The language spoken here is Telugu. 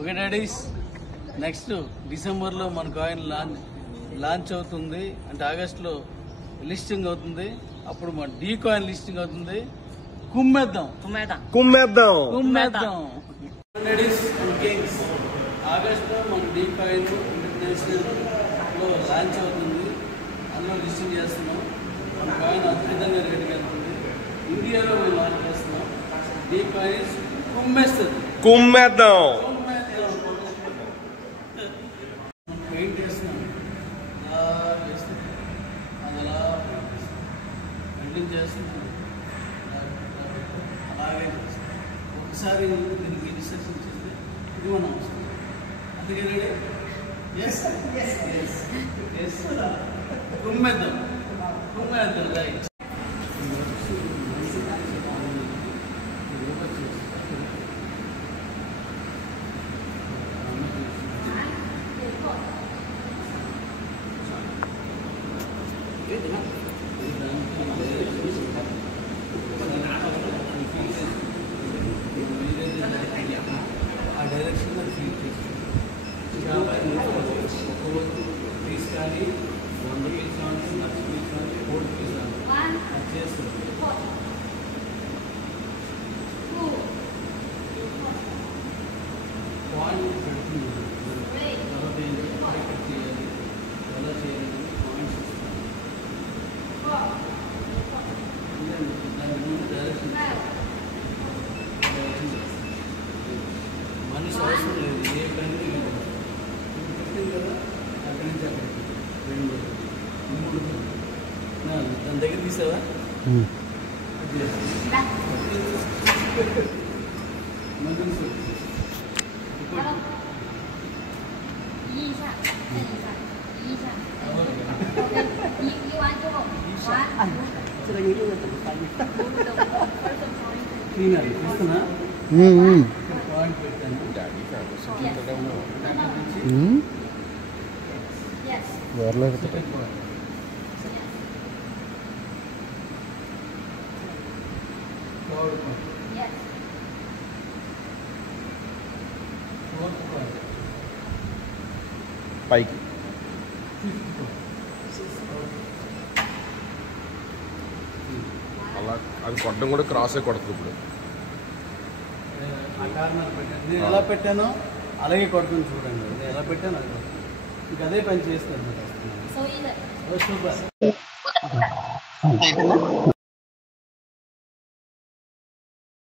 ఓకే డాడీస్, నెక్స్ట్ డిసెంబర్లో మన కాయిన్ లాంచ్ అవుతుంది, అంటే ఆగస్టులో లిస్టింగ్ అవుతుంది. అప్పుడు మన డీ కాయిన్ లిస్టింగ్ అవుతుంది. కుమ్మేద్దాం డాడీస్ అండ్ కింగ్స్. ఆగస్టులో మన డీ కాయిన్ ఇంటర్నేషనల్లో లాంచ్ అవుతుంది. అందులో లిస్టింగ్ చేస్తున్నాం. మన కాయిన్ అద్భుతంగా రేటుకి వెళ్తుంది. ఇండియాలో మేము లాంచ్ చేస్తున్నాం. D coins కుమ్మేద్దాం. పెయింట్ చేస్తున్నాం. అలా చేస్తే అది అలా పెయింటింగ్ చేస్తున్నాం. అలాగే చేస్తాం. ఒకసారి దీనికి ఇన్స్ట్రక్షన్ చేస్తే ఇది మన అవసరం. అందుకే కుమ్మేద్దాం రైట్. ఆ డైరెక్షన్ ఫీల్ పీస్ కానీ 100 పీస్ కానీ 10 పీస్ కానీ 4 పీస్ కానీ అది చేస్తుంది. పాయింట్ పెడుతుంది. తర్వాత ఏంటంటే చేయాలి, ఎలా చేయాలి పాయింట్స్ ఇస్తాను. దాని ముందు డైరెక్షన్ మనిషి అవసరం లేదు. ఏ పని పెట్టింది కదా, అక్కడి నుంచి అక్కడికి 2 3 దాని దగ్గర తీసావా? క్లీనర్ తీస్తున్నా పాయింట్ పెట్టాను. పైకి అలా అది కొట్టడం కూడా క్రాస్ కొడుతుంది. ఇప్పుడు ఆ కార్నర్ పెట్టాను. నేను ఎలా పెట్టానో అలాగే కొడుతుంది. చూడండి, నేను ఎలా పెట్టాను అది ఇంకా అదే పని చేస్తాను. సూపర్.